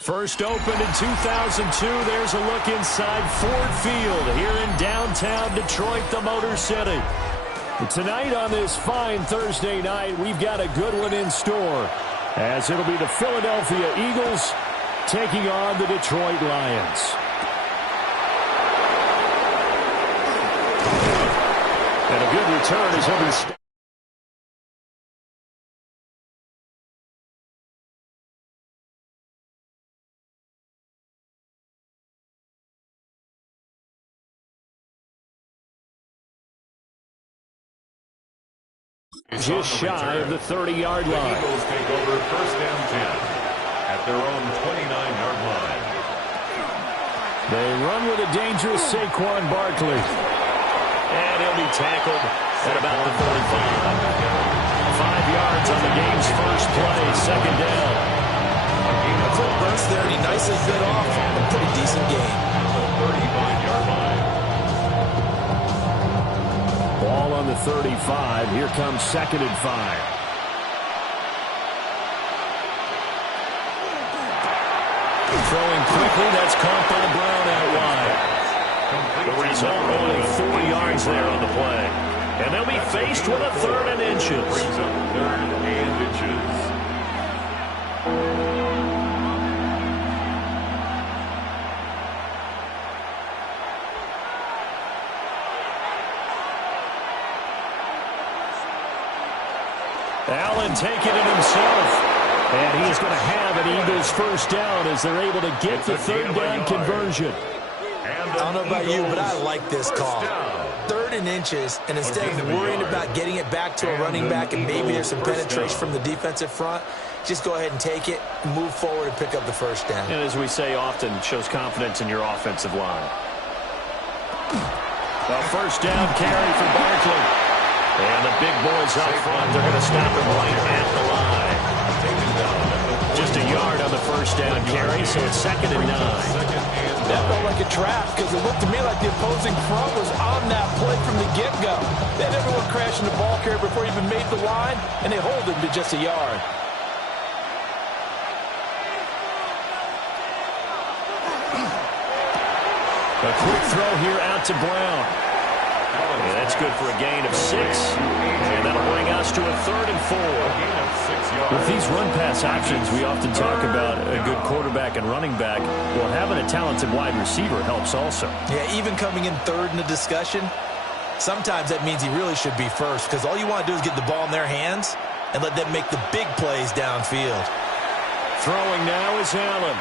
First opened in 2002. There's a look inside Ford Field here in downtown Detroit, the Motor City. Tonight on this fine Thursday night, we've got a good one in store, as it'll be the Philadelphia Eagles taking on the Detroit Lions. And a good return is over. Just shy of the 30-yard line. The Eagles take over first down 10 at their own 29-yard line. They run with a dangerous Saquon Barkley. And he'll be tackled at about the 45. 5 yards on the game's first play, second down. A quick burst there, and he nicely bit off a pretty decent gain. The 35-yard line. Ball on the 35. Here comes 2nd and 5. Throwing quickly. That's caught by Brown out wide. The result, only 4 yards there on the play. And they'll be faced with a 3rd and inches. Brings up 3rd and inches. Allen taking it himself. And he's going to have an Eagles first down as they're able to get the 3rd down conversion. I don't know about you, but I like this call. 3rd and inches, and instead of worrying about getting it back to a running back and maybe there's some penetration from the defensive front, just go ahead and take it, move forward, and pick up the first down. And as we say often, shows confidence in your offensive line. A first down carry for Barkley. And the big boys up front, they're going to stop him right at the line. Just a yard on the first first down carry, so it's 2nd and 9. That felt like a trap because it looked to me like the opposing front was on that play from the get-go. They had everyone crashing the ball carrier before he even made the line, and they hold him to just a yard. A quick throw here out to Brown. Yeah, that's good for a gain of 6. And that'll bring us to a 3rd and 4. With these run-pass options, we often talk about a good quarterback and running back. Well, having a talented wide receiver helps also. Yeah, even coming in 3rd in the discussion, sometimes that means he really should be first because all you want to do is get the ball in their hands and let them make the big plays downfield. Throwing now is Allen.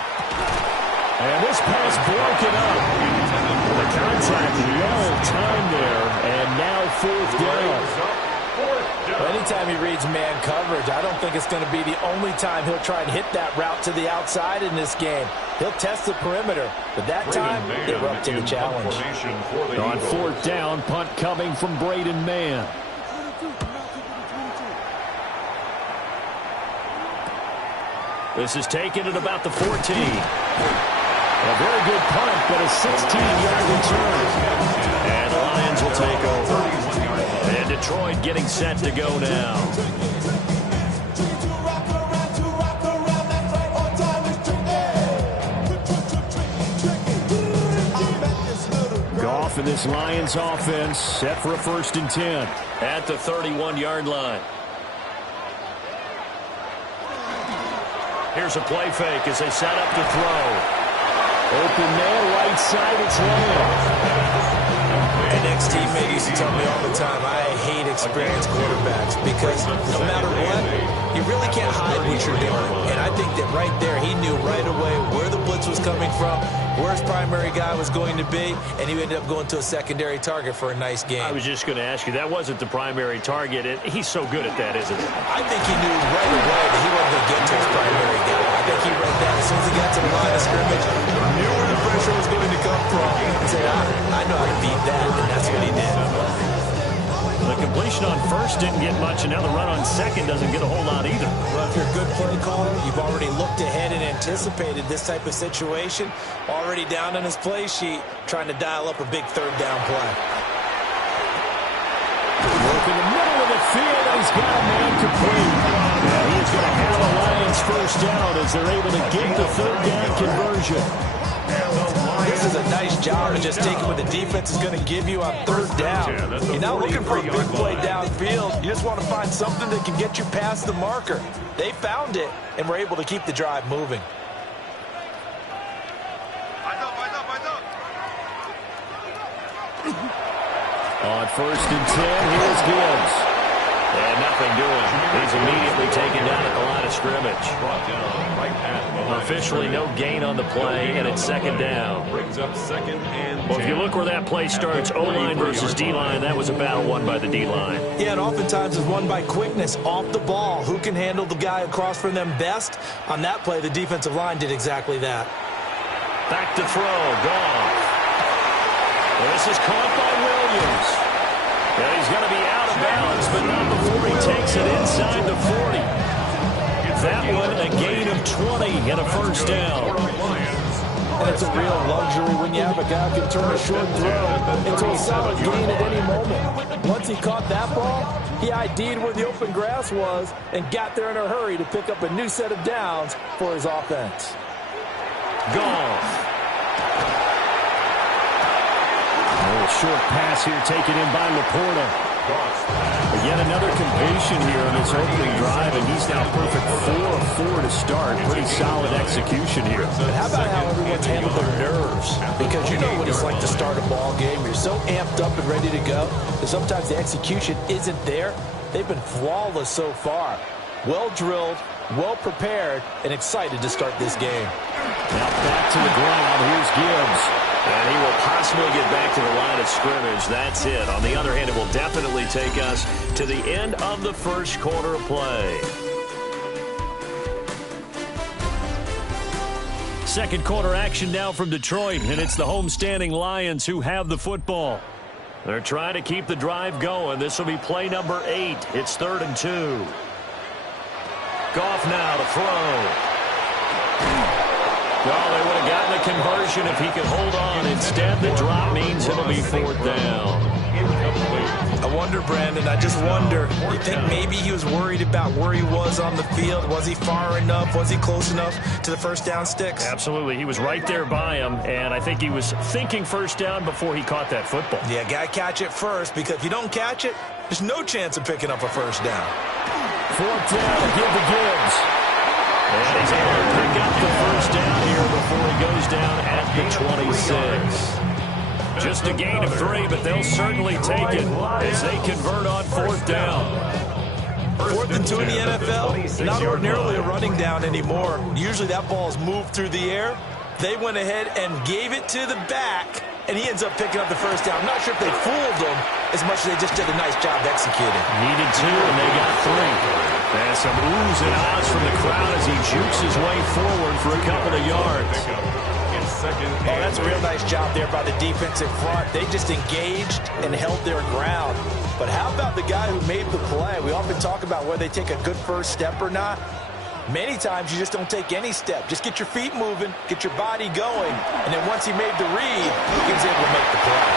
And this pass broken up. The contact well timed there, and now 4th down. Anytime he reads man coverage, I don't think it's going to be the only time he'll try and hit that route to the outside in this game. He'll test the perimeter, but that time, they were up to the challenge. On 4th down, punt coming from Braden Mann. This is taken at about the 14. A very good punt, but a 16-yard return. And the Lions will take over. And Detroit getting set to go now. Goff and this Lions offense set for a 1st and 10 at the 31-yard line. Here's a play fake as they set up to throw. Open man, right side, it's Lamb. An ex-teammate used to tell me all the time, I hate experienced quarterbacks because no matter what, you really can't hide what you're doing. And I think that right there, he knew right away where the blitz was coming from, where his primary guy was going to be, and he ended up going to a secondary target for a nice game. I was just going to ask you, that wasn't the primary target, and he's so good at that, isn't he? I think he knew right away that he wasn't going to get to his primary guy. I think he read that as soon as he got to the line of scrimmage, knew where the pressure was going to come from, and said, I know how to beat that, and that's what he did. The completion on 1st didn't get much, and now the run on 2nd doesn't get a whole lot either. Well, if you're a good play caller, you've already looked ahead and anticipated this type of situation, already down on his play sheet, trying to dial up a big 3rd down play. Work in the middle of the field, and he's got a man complete. And he is going to have the Lions 1st down as they're able to get the 3rd down conversion. This is a nice job of just taking what the defense is going to give you on 3rd down. You're not looking for a big play downfield. You just want to find something that can get you past the marker. They found it and were able to keep the drive moving. On 1st and 10, here's Gibbs. And nothing doing. He's immediately taken down at the line of scrimmage. Officially no gain on the play, and it's 2nd down. Well, if you look where that play starts, O-line versus D-line, that was a battle won by the D-line. Yeah, and oftentimes it's won by quickness off the ball. Who can handle the guy across from them best? On that play, the defensive line did exactly that. Back to throw, Goff. This is caught by Williams. And he's going to be out of bounds, but not before he takes it inside the 40. That one, a gain of 20 and a 1st down. And it's a real luxury when you have a guy who can turn a short throw into a solid gain at any moment. Once he caught that ball, he ID'd where the open grass was and got there in a hurry to pick up a new set of downs for his offense. Goff. A little short pass here taken in by Laporta. Yet another completion here on this opening drive, and he's now perfect 4 of 4 to start. Pretty solid execution here. And how about how everyone's handled their nerves? Because you know what it's like to start a ball game. You're so amped up and ready to go that sometimes the execution isn't there. They've been flawless so far. Well drilled, well prepared, and excited to start this game. Now back to the ground. Here's Gibbs. And he will possibly get back to the line of scrimmage. That's it. On the other hand, it will definitely take us to the end of the 1st quarter of play. 2nd quarter action now from Detroit, and it's the homestanding Lions who have the football. They're trying to keep the drive going. This will be play number 8. It's 3rd and 2. Goff now to throw. Oh, they would have gotten the conversion if he could hold on. Instead, the drop means it'll be 4th down. I wonder, Brandon, I just wonder, you think maybe he was worried about where he was on the field? Was he far enough? Was he close enough to the first down sticks? Absolutely. He was right there by him, and I think he was thinking first down before he caught that football. Yeah, got to catch it first, because if you don't catch it, there's no chance of picking up a first down. 4th down to give to Gibbs. And he's able to pick up the first down here before he goes down at the 26. Just a gain of 3, but they'll certainly take it as they convert on 4th down. 4th and 2 in the NFL, not ordinarily a running down anymore. Usually that ball is moved through the air. They went ahead and gave it to the back, and he ends up picking up the first down. I'm not sure if they fooled him as much as they just did a nice job executing. Needed 2, and they got 3. And some oohs and ahs from the crowd as he jukes his way forward for a couple of yards. Oh, that's a real nice job there by the defensive front. They just engaged and held their ground. But how about the guy who made the play? We often talk about whether they take a good first step or not. Many times you just don't take any step. Just get your feet moving, get your body going, and then once he made the read, he was able to make the play.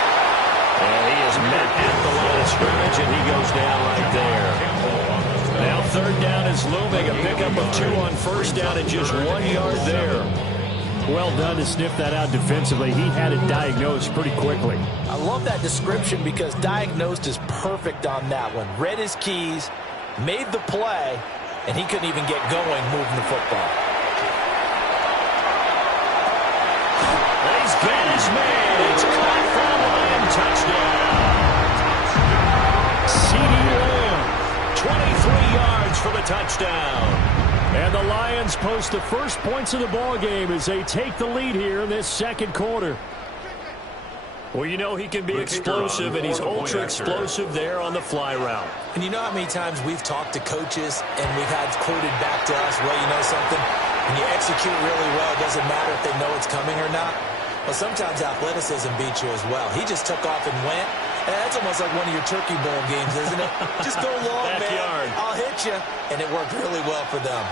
And he is met at the line of scrimmage, and he goes down right there. Now 3rd down is looming. A pickup of 2 on first down and just 1 yard there. Well done to sniff that out defensively. He had it diagnosed pretty quickly. I love that description because diagnosed is perfect on that one. Read his keys, made the play, and he couldn't even get going moving the football. He's got his man. It's caught for a Lion touchdown. CeeDee Lamb, 23 yards for the touchdown. And the Lions post the first points of the ball game as they take the lead here in this 2nd quarter. Well, you know he can be explosive, and he's ultra explosive there on the fly route. And you know how many times we've talked to coaches and we've had quoted back to us, well, you know something? When you execute really well, it doesn't matter if they know it's coming or not. Well, sometimes athleticism beats you as well. He just took off and went. And that's almost like one of your Turkey Bowl games, isn't it? Just go long, man. I'll hit you. And it worked really well for them.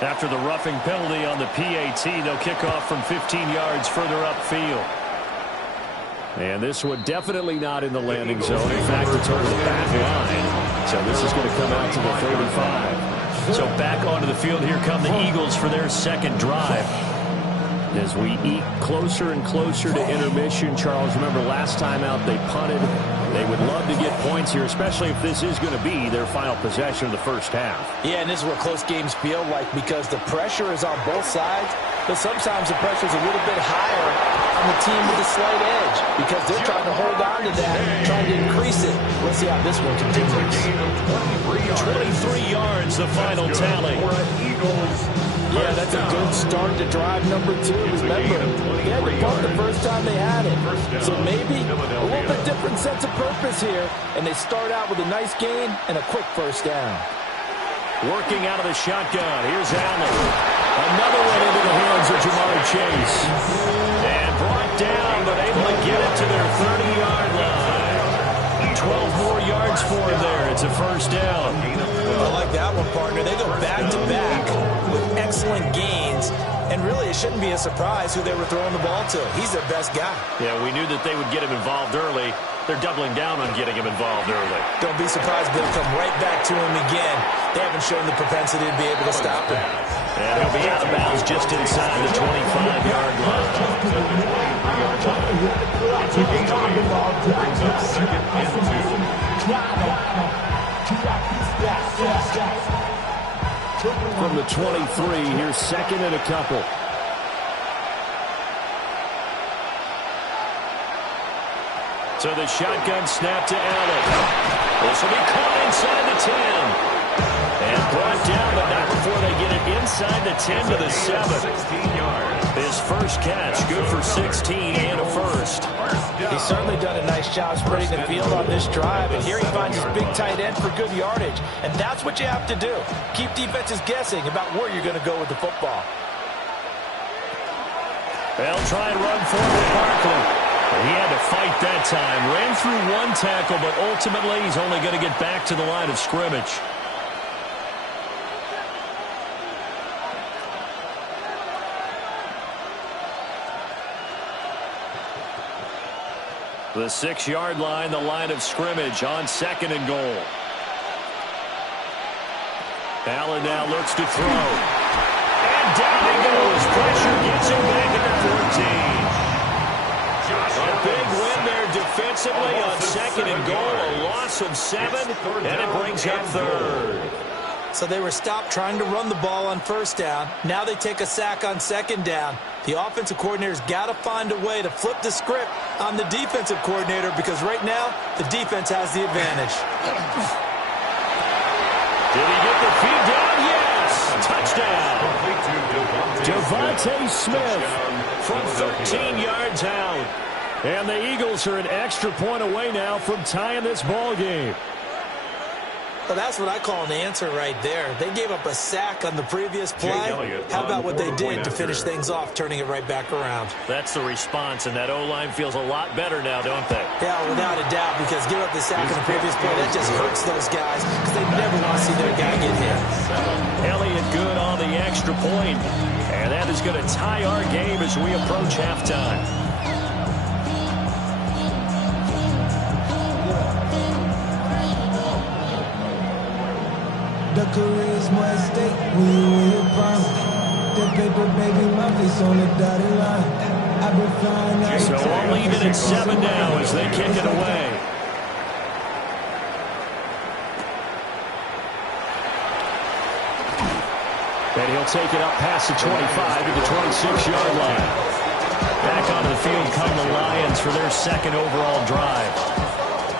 After the roughing penalty on the PAT, they'll kick off from 15 yards further upfield. And this one definitely not in the landing zone. In fact, it's over the back line. So this is going to come out to the 35. So back onto the field, here come the Eagles for their 2nd drive. As we eke closer and closer to intermission, Charles, remember last time out they punted. They would love to get points here, especially if this is going to be their final possession of the first half. Yeah, and this is what close games feel like because the pressure is on both sides, but sometimes the pressure is a little bit higher on the team with a slight edge because they're trying to hold on to that, trying to increase it. Let's see how this one continues. 23 yards, the final tally. Yeah, that's a good start to drive number 2. Remember, they had to punt the first time they had it. So maybe a little bit different sense of purpose here. And they start out with a nice gain and a quick first down. Working out of the shotgun. Here's Allen. Another one into the hands of Jamar Chase. And brought down, but able to get it to their 30-yard line. 12 more yards for him there. It's a first down. I like that one, partner. They go back-to-back with excellent gains. And really, it shouldn't be a surprise who they were throwing the ball to. He's their best guy. Yeah, we knew that they would get him involved early. They're doubling down on getting him involved early. Don't be surprised they'll come right back to him again. They haven't shown the propensity to be able to stop him. And he'll be out of bounds just inside the 25-yard line. From the 23, here's 2nd and a couple. So the shotgun snap to Allen. This will be caught inside the 10. And brought down, but not before they get it inside the 10 to the 7. 16 yards. His first catch, good for 16 and a first. He's certainly done a nice job spreading the field on this drive. And here he finds his big tight end for good yardage. And that's what you have to do. Keep defenses guessing about where you're going to go with the football. They'll try and run forward Barkley. He had to fight that time. Ran through one tackle, but ultimately he's only going to get back to the line of scrimmage. The 6-yard line, the line of scrimmage on 2nd and goal. Allen now looks to throw. And down he goes. Pressure gets him back at the 14. A big win there defensively on 2nd and goal. A loss of 7, and it brings up 3rd. So they were stopped trying to run the ball on 1st down. Now they take a sack on 2nd down. The offensive coordinator's got to find a way to flip the script on the defensive coordinator because right now the defense has the advantage. Did he get the feed down? Yes! Touchdown! Devontae Smith from 13 yards out. And the Eagles are an extra point away now from tying this ball game. Well, that's what I call an answer right there. They gave up a sack on the previous play. How about what they did to finish things off, turning it right back around? That's the response, and that O-line feels a lot better now, don't they? Yeah, without a doubt, because give up the sack on the previous play, that just hurts those guys because they never want to see their guy get hit. Elliott good on the extra point, and that is going to tie our game as we approach halftime. The charisma at stake when you in your prime. That paper, baby, my face on the dotted line. I've been flying out. So we'll leave it at 7 now as they kick it away. And he'll take it up past the 25 to the 26-yard line. Back onto the field come the Lions for their 2nd overall drive.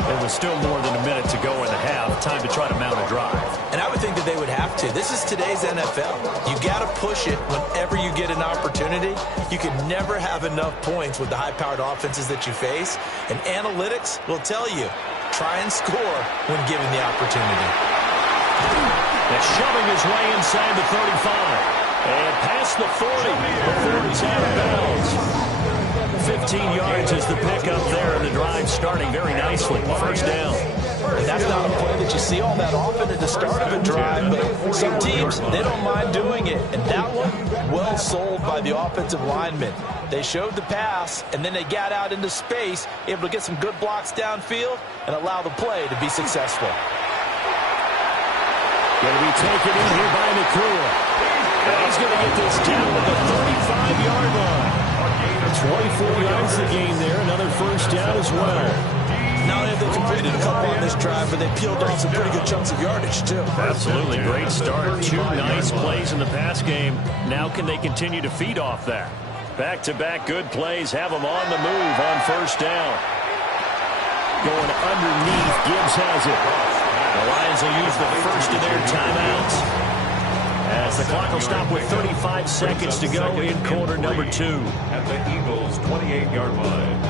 There was still more than a minute to go in the half. Time to try to mount a drive. And I would think that they would have to. This is today's NFL. You got to push it whenever you get an opportunity. You can never have enough points with the high-powered offenses that you face. And analytics will tell you, try and score when given the opportunity. They're shoving his way inside the 35. And past the 40. Before he's out of bounds. 15 yards is the pickup there, and the drive starting very nicely. 1st down. And that's not a play that you see all that often at the start of a drive, but some teams, they don't mind doing it. And that one, well sold by the offensive linemen. They showed the pass, and then they got out into space, able to get some good blocks downfield and allow the play to be successful. Going to be taken in here by Nakua. He's going to get this down to the 35-yard line. 24 yards the game there. Another 1st down as well. Not only have they completed a couple on this drive, but they peeled off some pretty good chunks of yardage, too. Absolutely. Great start. 2 nice plays in the pass game. Now can they continue to feed off that? Back-to-back good plays. Have them on the move on 1st down. Going underneath. Gibbs has it. The Lions will use the first of their timeouts. As the clock will stop with 35 seconds to go in quarter number 2. At the Eagles' 28-yard line.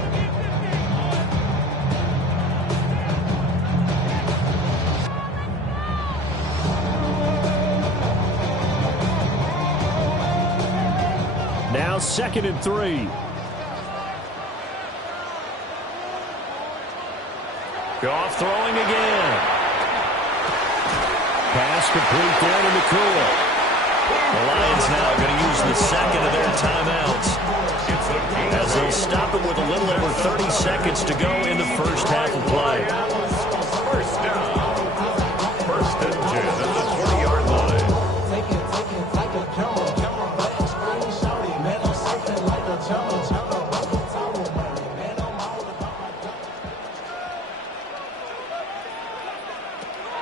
Now 2nd and 3. Goff throwing again. Pass complete there to Nakua. The Lions now going to use the 2nd of their timeouts as they'll stop it with a little over 30 seconds to go in the 1st half of play. 1st down. 1st and 10 at the 40-yard line.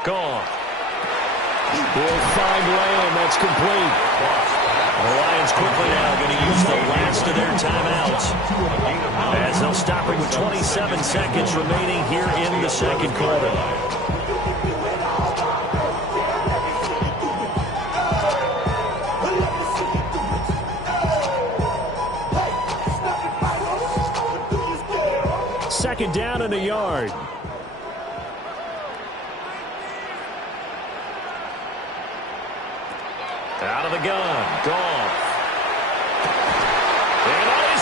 Gone. Will find Lamb. That's complete. The Lions quickly now going to use the last of their timeouts as they'll stop it with 27 seconds remaining here in the 2nd quarter. Second down and a yard. Out of the gun. Goff. And on his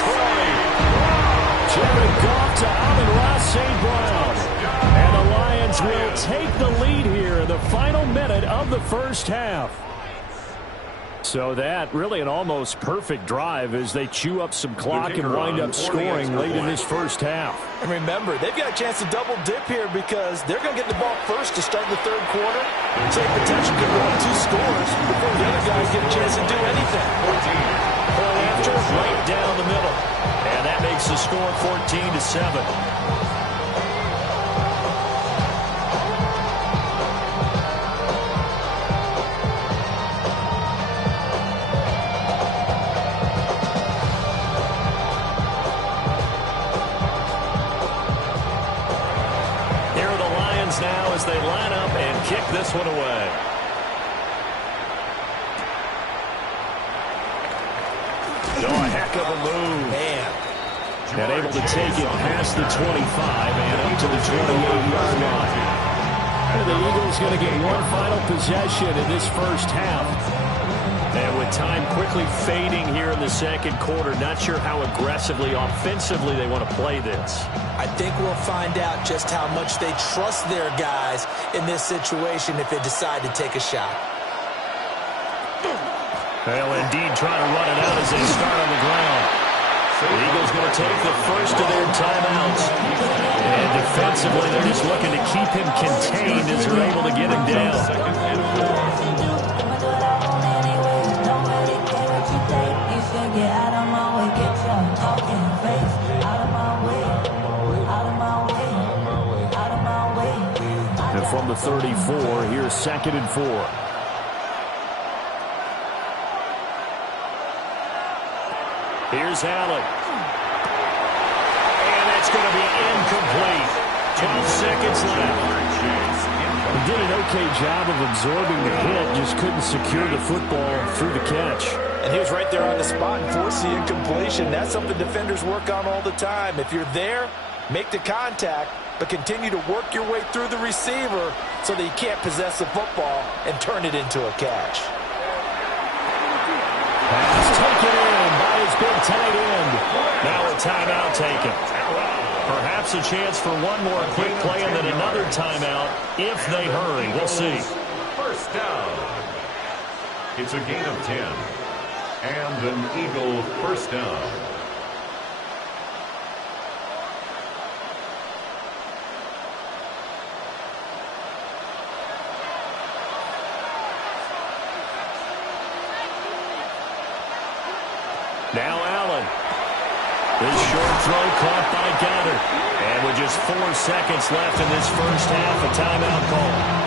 Detroit. Jared Goff to Amon-Ra St. Brown. And the Lions will take the lead here in the final minute of the first half. So that really an almost perfect drive as they chew up some clock and wind up scoring late in this first half. And remember, they've got a chance to double dip here because they're going to get the ball first to start the third quarter. So they potentially could go on 2 scores before the other guys get a chance to do anything. Pull after right down the middle. And that makes the score 14-7. Now as they line up and kick this one away. Oh, a heck of a move. Man. And able to take it past the 25 and up to the 28-yard line. And the Eagles going to get one final possession in this first half. And with time quickly fading here in the second quarter, not sure how aggressively, offensively they want to play this. I think we'll find out just how much they trust their guys in this situation if they decide to take a shot. Well, indeed, trying to run it out as they start on the ground. The Eagles going to take the first of their timeouts. And defensively, they're just looking to keep him contained as they're able to get him down. Get out of my way, get your talking face out of my way, out of my way, out of my way. And from the 34, here's 2nd and 4. Here's Allen. And that's going to be incomplete. 12 seconds left. He did an okay job of absorbing the hit, just couldn't secure the football through the catch. And he was right there on the spot and forced the incompletion. That's something defenders work on all the time. If you're there, make the contact, but continue to work your way through the receiver so that you can't possess the football and turn it into a catch. Pass taken in by his big tight end. Now a timeout taken. Perhaps a chance for one more quick play and then another timeout if they hurry. We'll see. First down. It's a gain of 10. And an Eagle first down. Now Allen. This short throw caught by Goddard. And with just 4 seconds left in this first half, a timeout call.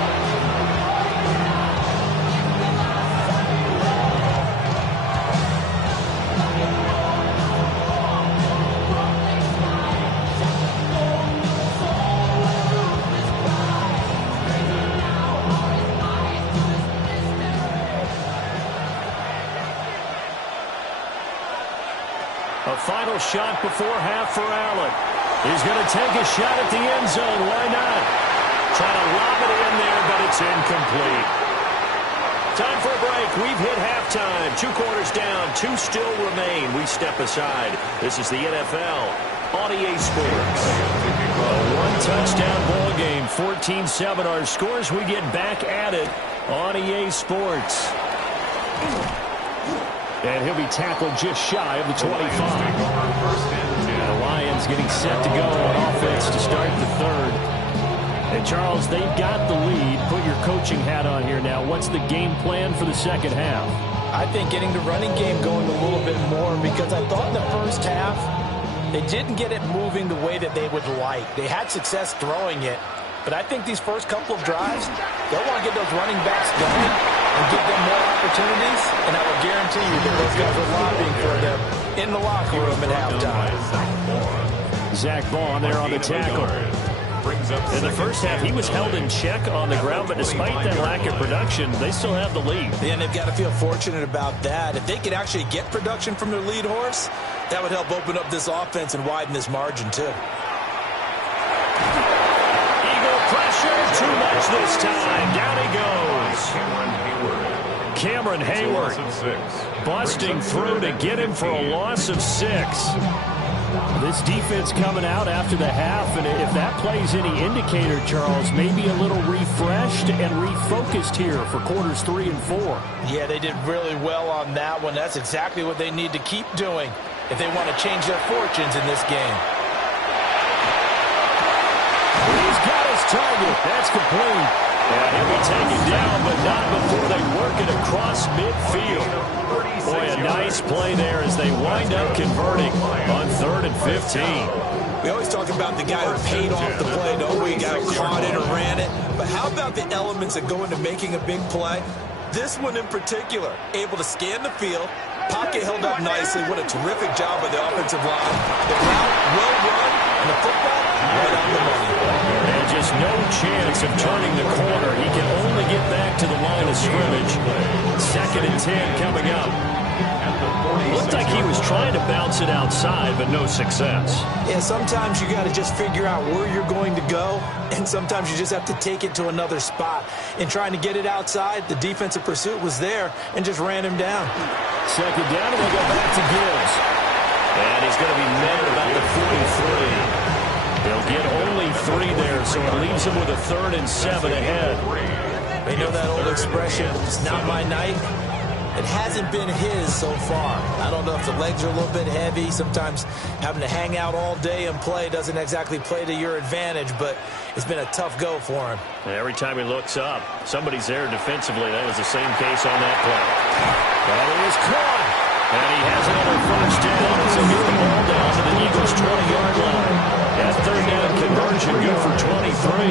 A final shot before half for Allen. He's going to take a shot at the end zone. Why not? Trying to lob it in there, but it's incomplete. Time for a break. We've hit halftime. 2 quarters down. 2 still remain. We step aside. This is the NFL on EA Sports. A 1-touchdown ball game. 14-7 our scores. We get back at it on EA Sports. And he'll be tackled just shy of the 25. The Lions getting set to go on offense to start the third. And, Charles, they've got the lead. Put your coaching hat on here now. What's the game plan for the second half? I think getting the running game going a little bit more because I thought in the first half they didn't get it moving the way that they would like. They had success throwing it. But I think these first couple of drives, they'll want to get those running backs going and give them more opportunities, and I will guarantee you that those guys are lobbying for them in the locker room at halftime. Zach Vaughn there on the tackle. In the first half, he was held in check on the ground, but despite that lack of production, they still have the lead. And they've got to feel fortunate about that. If they could actually get production from their lead horse, that would help open up this offense and widen this margin, too. Eagle pressure, too much this time. Down he goes. Cameron Hayward busting through to get him for a loss of 6. This defense coming out after the half, and if that plays any indicator, Charles, maybe a little refreshed and refocused here for quarters 3 and 4. Yeah, they did really well on that one. That's exactly what they need to keep doing if they want to change their fortunes in this game. He's got his target. That's complete. And he'll be taken down, but not before they work it across midfield. Boy, a nice play there as they wind up converting on 3rd and 15. We always talk about the guy who paid off the play. Nobody got caught it or ran it. But how about the elements that go into making a big play? This one in particular, able to scan the field, pocket held up nicely. What a terrific job by the offensive line. The route well run, and the football right on the money. And just no chance of turning the corner. He can only get back to the line of scrimmage. 2nd and 10 coming up. Looked like he was trying to bounce it outside, but no success. Yeah, sometimes you got to just figure out where you're going to go, and sometimes you just have to take it to another spot. In trying to get it outside, the defensive pursuit was there and just ran him down. 2nd down, and we'll go back to Gibbs. And he's going to be met at about the 43. They'll get only 3 there, so it leaves him with a 3rd and 7 ahead. They know that old expression, it's not my night. It hasn't been his so far. I don't know if the legs are a little bit heavy. Sometimes having to hang out all day and play doesn't exactly play to your advantage, but it's been a tough go for him. And every time he looks up, somebody's there defensively. That was the same case on that play. And he is caught. And he has another 1st down. So he'll get the ball down to the Eagles' 20-yard line. That 3rd down conversion good for 23.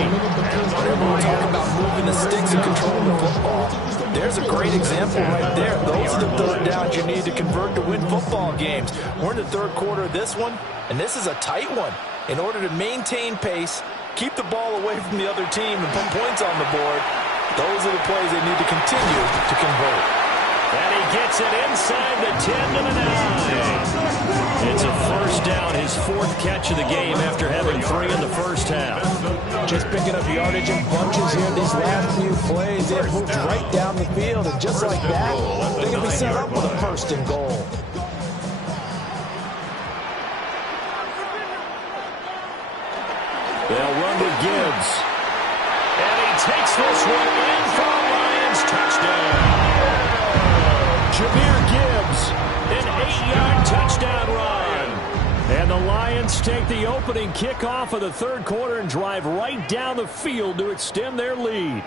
Whenever we talk about moving the sticks and controlling the football, there's a great example right there. Those are the 3rd downs you need to convert to win football games. We're in the 3rd quarter of this one, and this is a tight one. In order to maintain pace, keep the ball away from the other team, and put points on the board, those are the plays they need to continue to convert. And he gets it inside the 10 to the 9. It's a 1st down, his 4th catch of the game after having 3 in the 1st half. Just picking up yardage in bunches here these last few plays. They moved right down the field, and just like that, they're going to be set up with a 1st and goal. They'll run with Gibbs. And he takes this one in for a Lions touchdown. Jahmyr Gibbs, an 8-yard touchdown run. And the Lions take the opening kickoff of the 3rd quarter and drive right down the field to extend their lead.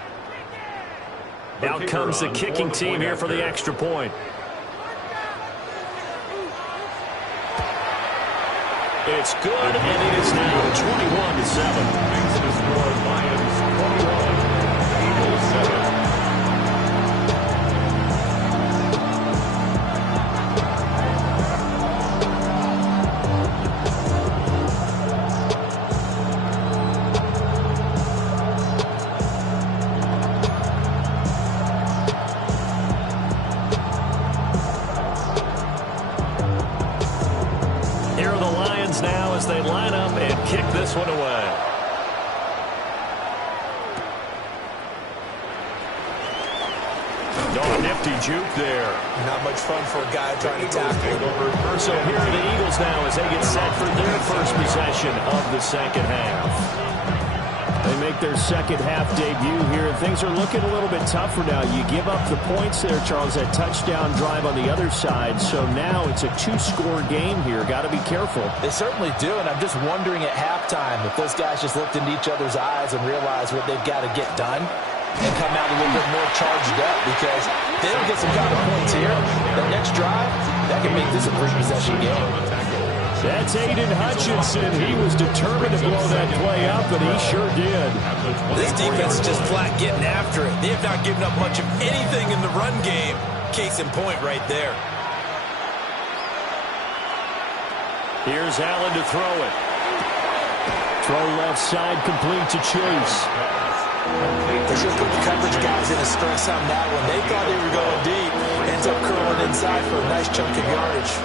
Out comes the kicking team here for the extra point. It's good, and it is now 21-7. Makes it a score Lions 21, Eagles 7. As they line up and kick this one away. Oh, nifty juke there. Not much fun for a guy trying to tackle. So here are the Eagles now as they get set for their 1st possession of the 2nd half. They make their 2nd half debut here, and things are looking a little bit tougher now. You give up the points there, Charles, that touchdown drive on the other side. So now it's a 2-score game here. Got to be careful. They certainly do, and I'm just wondering at halftime if those guys just looked into each other's eyes and realized what they've got to get done and come out a little bit more charged up, because they don't get some kind of points here. The next drive, that can make this a 3-possession game. That's Aiden Hutchinson. He was determined to blow that play up, and he sure did. This defense is just flat getting after it. They have not given up much of anything in the run game. Case in point right there. Here's Allen to throw it. Throw left side complete to Chase. They should put the coverage guys in a stress on that one. They thought they were going deep. Ends up curling inside for a nice chunk of yardage.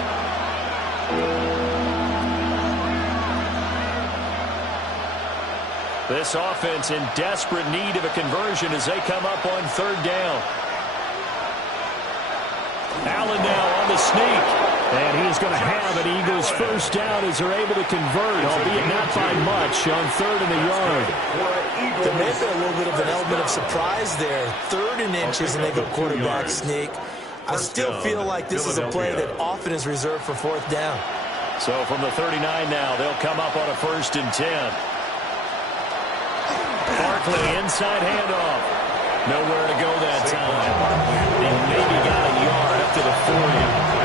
This offense in desperate need of a conversion as they come up on 3rd down. Allen now on the sneak. And he is going to have an Eagles first down as they're able to convert, albeit not by much, on 3rd and a yard. There may have been a little bit of an element of surprise there. 3rd and inches, and they go quarterback sneak. I still feel like this is a play that often is reserved for 4th down. So from the 39 now, they'll come up on a 1st and 10. Barkley, inside handoff. Nowhere to go that time. They maybe got a yard up to the 40.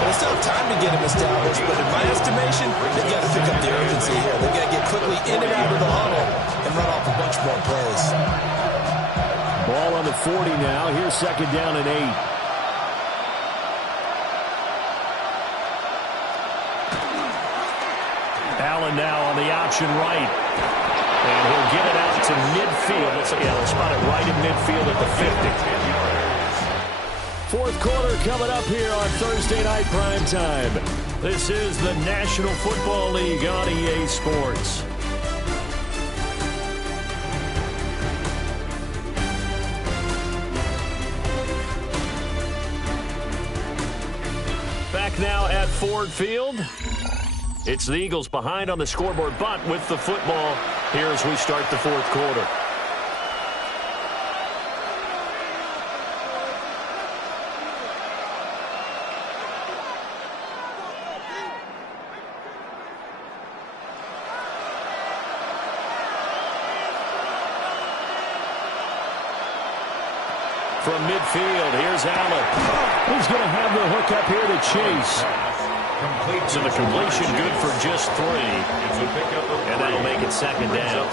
They still have time to get him established, but in my estimation, they've got to pick up the urgency here. They've got to get quickly in and out of the huddle and run off a bunch more plays. Ball on the 40 now. Here's 2nd down and 8. Allen now on the option right. And he'll get it out to midfield. They'll spot it right in midfield at the 50. 4th quarter coming up here on Thursday Night Primetime. This is the National Football League on EA Sports. Back now at Ford Field. It's the Eagles behind on the scoreboard, but with the football here as we start the 4th quarter. From midfield, here's Allen. He's going to have the hook up here to Chase. So the completion good for just 3. And that'll make it 2nd down.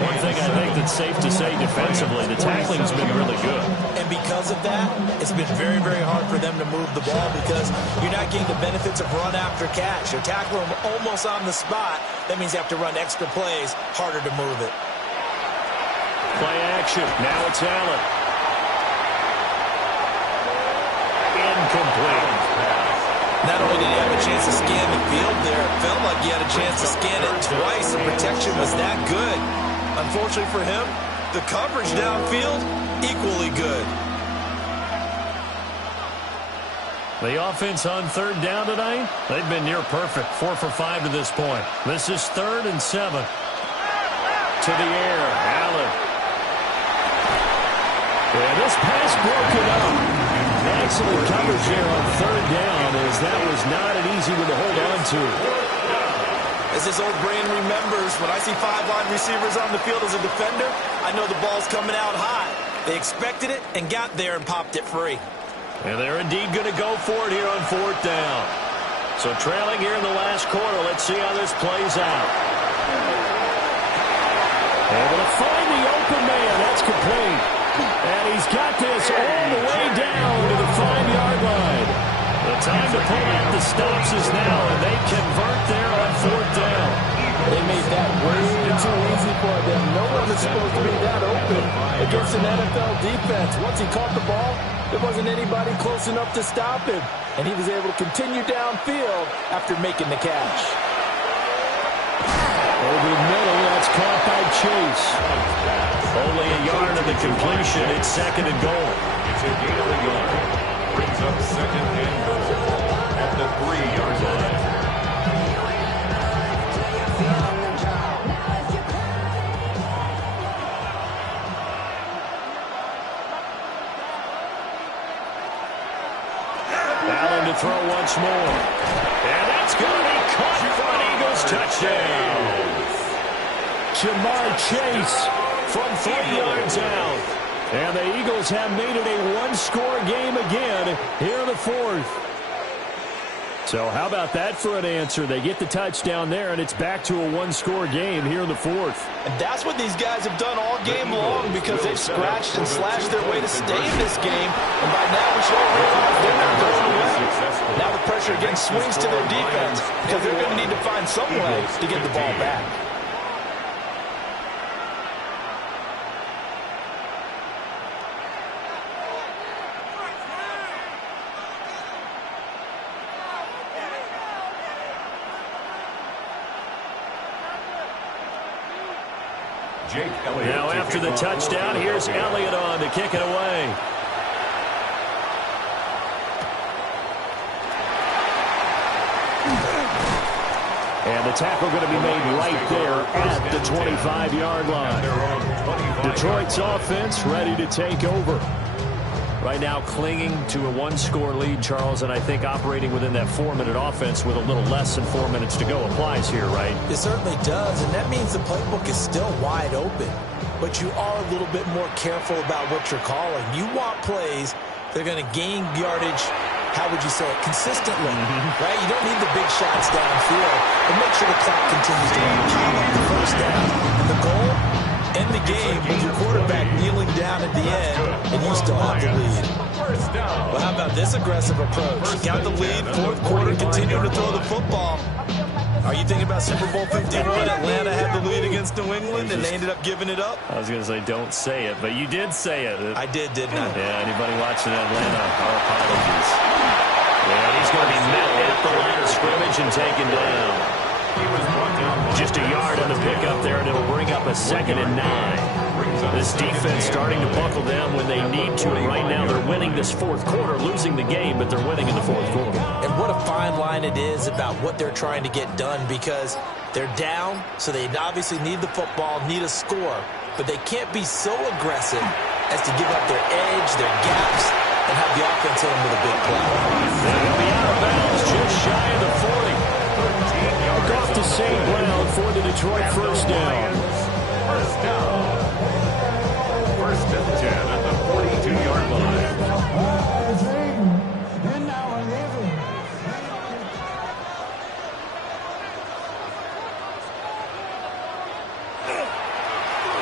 One thing I think that's safe to say defensively, the tackling's been really good. And because of that, it's been very, very hard for them to move the ball because you're not getting the benefits of run after catch. You're tackling them almost on the spot. That means you have to run extra plays, harder to move it. Play action. Now it's Allen. Incomplete. Not only did he have a chance to scan the field there, it felt like he had a chance to scan it twice. The protection was that good. Unfortunately for him, the coverage downfield, equally good. The offense on 3rd down tonight, they've been near perfect. 4 for 5 to this point. This is 3rd and 7. To the air, Allen. Yeah, this pass broken up. Excellent coverage there on 3rd down, as that was not an easy one to hold on to. As his old brain remembers, when I see 5 wide receivers on the field as a defender, I know the ball's coming out high. They expected it and got there and popped it free. And they're indeed going to go for it here on 4th down. So trailing here in the last quarter, let's see how this plays out. Able to find the open man. That's complete. And he's got this all the way down to the 5-yard line. The time to pull out the stops is now, and they convert there on 4th down. They made that way too easy for them. No one is supposed to be that open against an NFL defense. Once he caught the ball, there wasn't anybody close enough to stop him, and he was able to continue downfield after making the catch. Over the middle, that's caught by Chase. Only a yard of the completion. It's 2nd and goal. It's a gain of a yard. Brings up 2nd and goal at the 3-yard line. Allen to throw once more. And that's going to be caught for an Eagles touchdown. Jamar Chase from 3 yards out. And the Eagles have made it a one-score game again here in the 4th. So how about that for an answer? They get the touchdown there, and it's back to a one-score game here in the 4th. And that's what these guys have done all game long because they've scratched and slashed their way to stay in this game. And by now we should all realize they're not going away. Now the pressure again swings to their defense because they're going to need to find some way to get the ball back. Now after the touchdown, here's Elliott on to kick it away. the tackle going to be made right there at the 25-yard line. Detroit's offense ready to take over. Right now clinging to a one-score lead, Charles, and I think operating within that 4-minute offense with a little less than 4 minutes to go applies here, right? It certainly does, and that means the playbook is still wide open. But you are a little bit more careful about what you're calling. You want plays that are going to gain yardage, how would you say it, consistently, right? You don't need the big shots downfield, but make sure the clock continues to run. Count up the first down. And the goal? End the game with your quarterback kneeling down at the end, and you still have the lead. Well, how about this aggressive approach? Got the lead, fourth quarter, continue to throw the football. Are you thinking about Super Bowl 51? Atlanta had the lead against New England, and they ended up giving it up? I was going to say, don't say it, but you did say it. I did, didn't I? Yeah, anybody watching Atlanta, our apologies. Yeah, he's going to be met at the line of scrimmage and taken down. Just a yard on the pickup there, and it'll bring up a 2nd and 9. This defense starting to buckle down when they need to. Right now, they're winning this fourth quarter, losing the game, but they're winning in the fourth quarter. And what a fine line it is about what they're trying to get done, because they're down, so they obviously need the football, need a score, but they can't be so aggressive as to give up their edge, their gaps, and have the offense hit them with a big play. They'll be out of bounds just shy of the 40. Off to St. Brown for the Detroit first down. First down. 1st and 10 at the 42-yard line.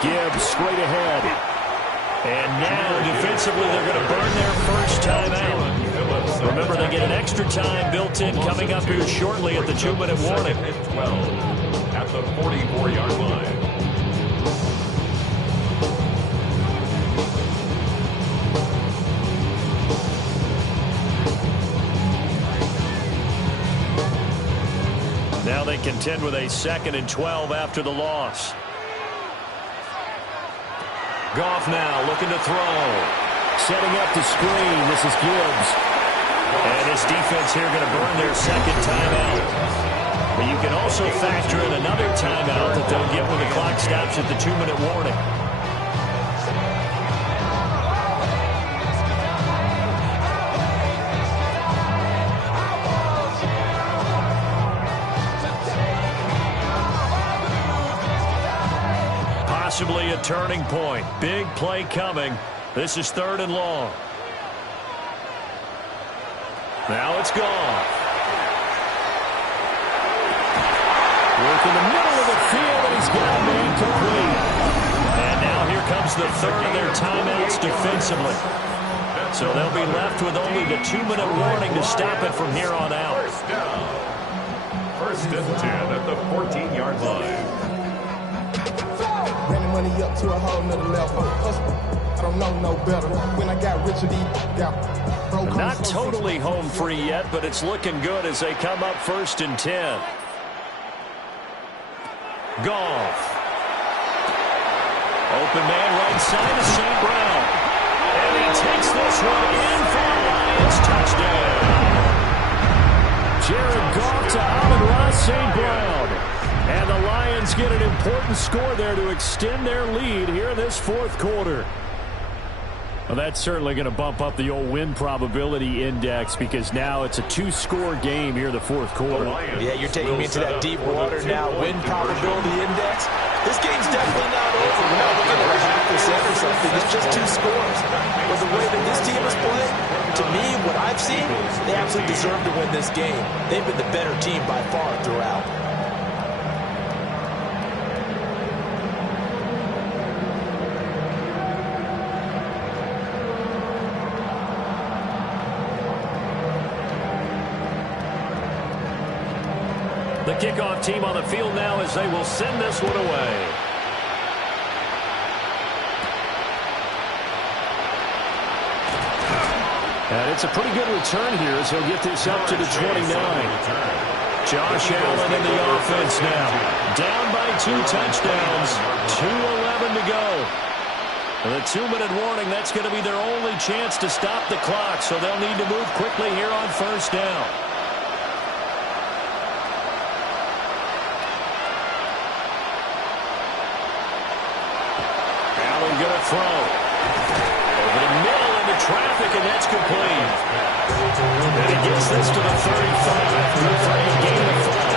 Gibbs straight ahead. And now defensively they're going to burn their first timeout. Remember, they get an extra time built in coming up here shortly at the 2-minute warning. 12 at the 44-yard line. Now they contend with a 2nd and 12 after the loss. Goff now looking to throw. Setting up the screen. This is Gibbs. And his defense here going to burn their 2nd timeout. But you can also factor in another timeout that they'll get when the clock stops at the 2-minute warning. Possibly a turning point. Big play coming. This is 3rd and long. Now it's gone. Work in the middle of the field, and he's got a man complete. And now here comes the 3rd of their timeouts defensively. So they'll be left with only the 2-minute warning to stop it from here on out. First down. 1st and 10 at the 14-yard line. Running money up to a whole nother level. I don't know no better. When I got rich, not totally home free yet, but it's looking good as they come up 1st and 10. Goff. Open man right side of St. Brown. And he takes this one in for a Lions touchdown. Jared Goff to Amon-Ra St. Brown. And the Lions get an important score there to extend their lead here in this fourth quarter. Well, that's certainly going to bump up the old win probability index, because now it's a 2-score game here in the fourth quarter. Yeah, you're taking me into that deep water now. Win probability index. This game's definitely not over. We're not looking at a half percent or something. It's just 2 scores. But the way that this team has played, to me, what I've seen, they absolutely deserve to win this game. They've been the better team by far throughout. The kickoff team on the field now as they will send this one away. And it's a pretty good return here as he'll get this up to the 29. Josh Allen in the offense now. Down by 2 touchdowns. 2:11 to go. And the 2-minute warning, that's going to be their only chance to stop the clock, so they'll need to move quickly here on 1st down. throw. Over the middle into traffic, and that's complete. And he gets this to the 35. Good for a gain of 5.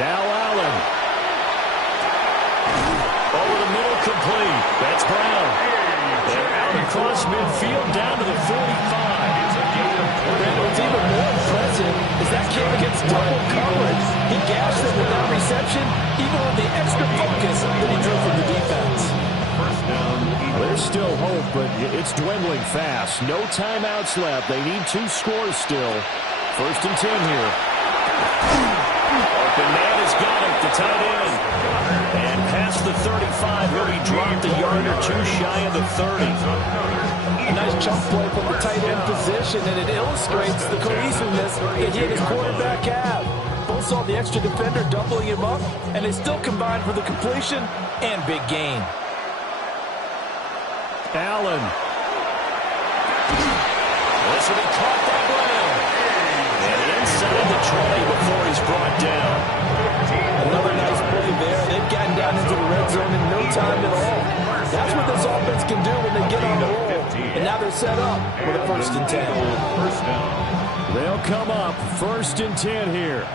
Now Allen. Over the middle, complete. That's Brown. And out across midfield, down to the 45. And what's even more impressive is that kid against double coverage. He gashed them with that reception, even with the extra focus that he drew from the defense. There's still hope, but it's dwindling fast. No timeouts left. They need 2 scores still. 1st and 10 here. Open man has got it, the tight end. And past the 35, he'll be dropped a yard or 2 shy of the 30. A nice chunk play from the tight end position, and it illustrates the cohesiveness that he and his quarterback have. Both saw the extra defender doubling him up, and they still combined for the completion and big gain. Allen. This will be caught by Brown. And inside the 20 before he's brought down. Another nice play there. They've gotten down into the red zone in no time at all. That's what this offense can do when they get on the roll. And now they're set up with a 1st and 10. They'll come up 1st and 10 here.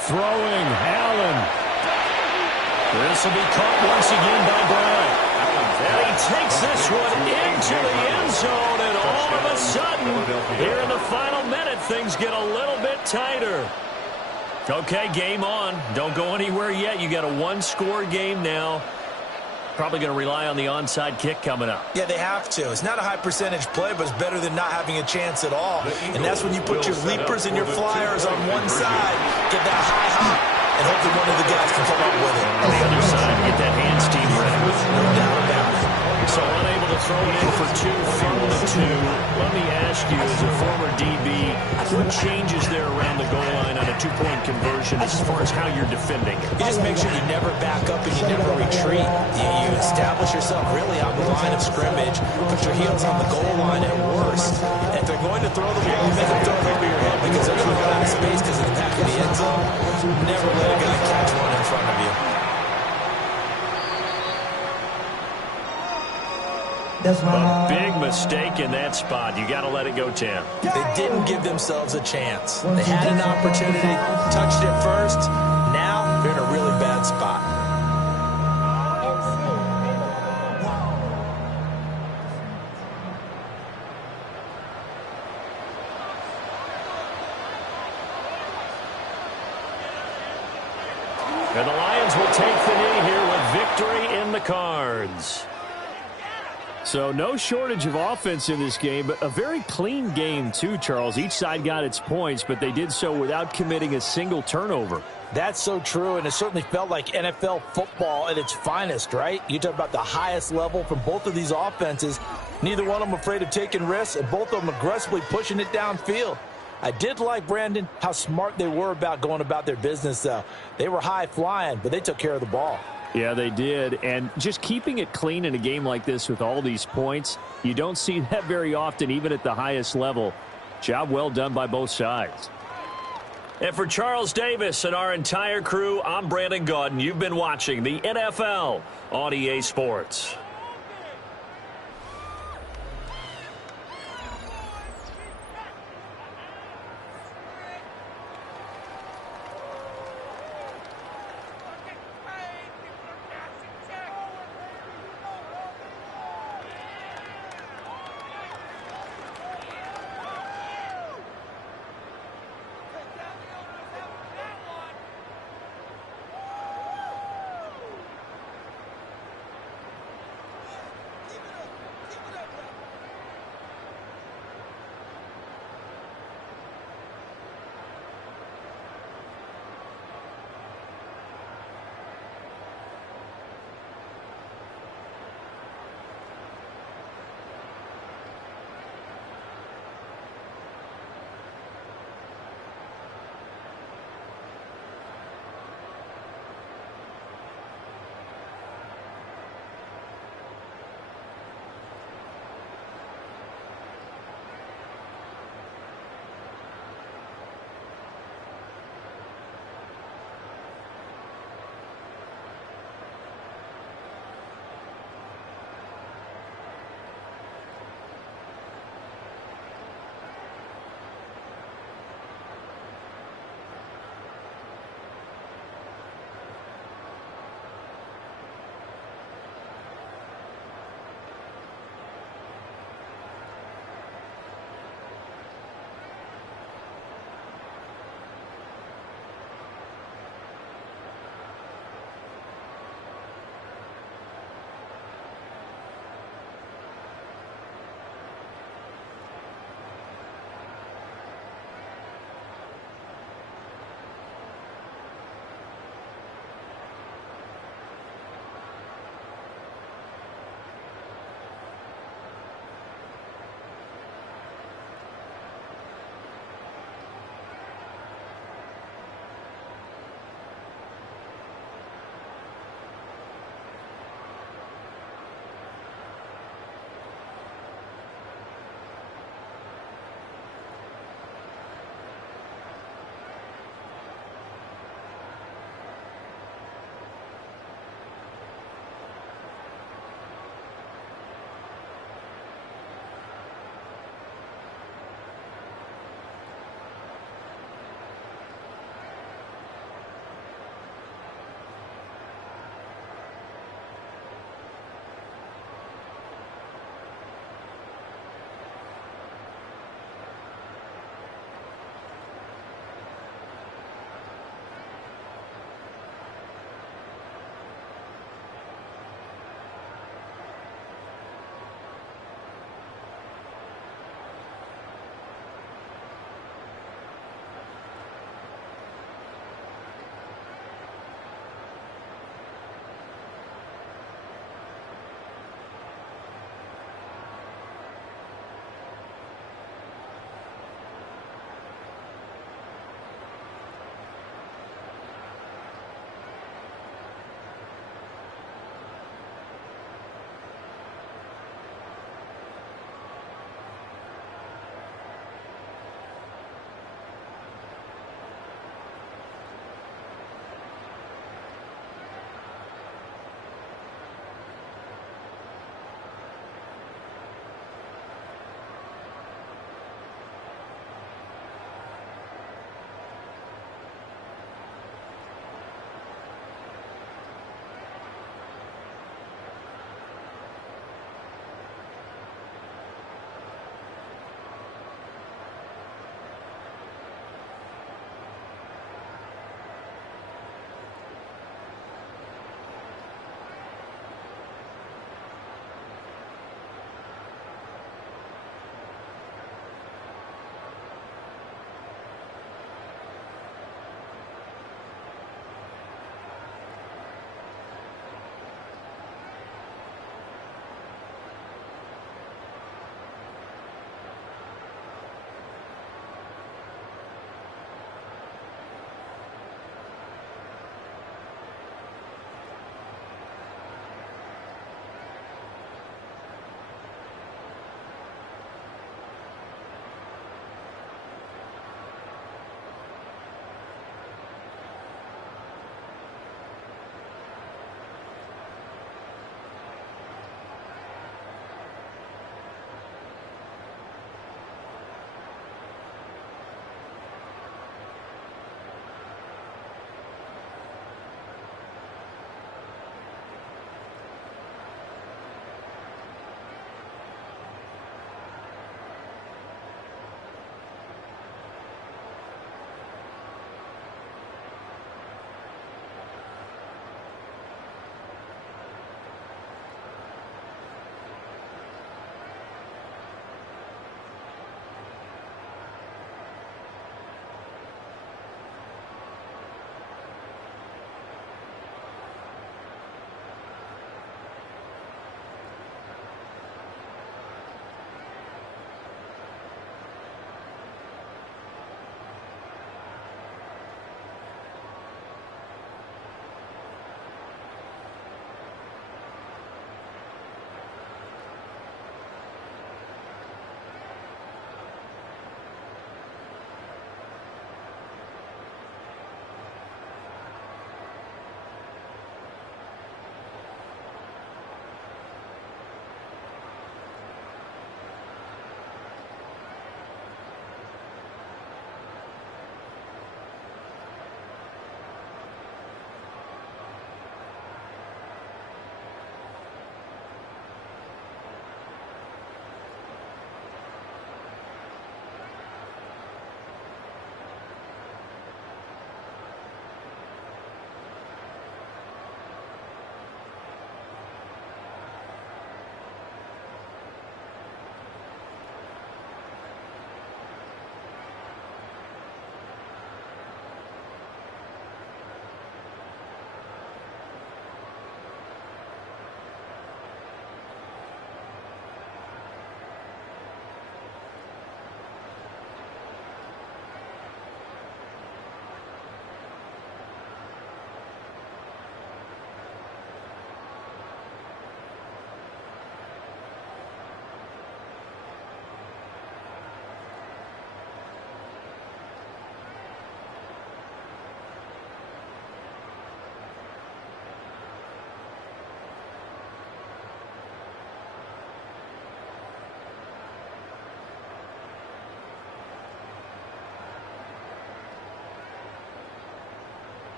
Throwing, Allen. This will be caught once again by Brown. And he takes this one into the end zone, and all of a sudden, here in the final minute, things get a little bit tighter. Okay, game on. Don't go anywhere yet. You got a 1-score game now. Probably going to rely on the onside kick coming up. Yeah, they have to. It's not a high percentage play, but it's better than not having a chance at all. And that's when you put your leapers and your flyers on one side, get that high hop, and hopefully one of the guys can come up with it. On the other side, get that hands team ready. No doubt about it. So unable to throw it in for 2 from the 2. Let me ask you, as a former DB, what changes there around the goal line on a 2-point conversion as far as how you're defending? You just make sure you never back up and you never retreat. You establish yourself really on the line of scrimmage, put your heels on the goal line at worst. And if they're going to throw the ball, make them throw it over your head because they're going to run out of space because of the back of the end zone. Never let a guy catch one in front of you. A big mistake in that spot. You got to let it go 10. They didn't give themselves a chance. They had an opportunity, touched it first. Now they're in a really bad spot. And the Lions will take the knee here with victory in the cards. So no shortage of offense in this game, but a very clean game too, Charles. Each side got its points, but they did so without committing a single turnover. That's so true, and it certainly felt like NFL football at its finest, right? You talk about the highest level from both of these offenses. Neither one of them afraid of taking risks, and both of them aggressively pushing it downfield. I did like, Brandon, how smart they were about going about their business, though. They were high flying, but they took care of the ball. Yeah, they did. And just keeping it clean in a game like this with all these points, you don't see that very often, even at the highest level. Job well done by both sides. And for Charles Davis and our entire crew, I'm Brandon Gaudin. You've been watching the NFL on EA Sports.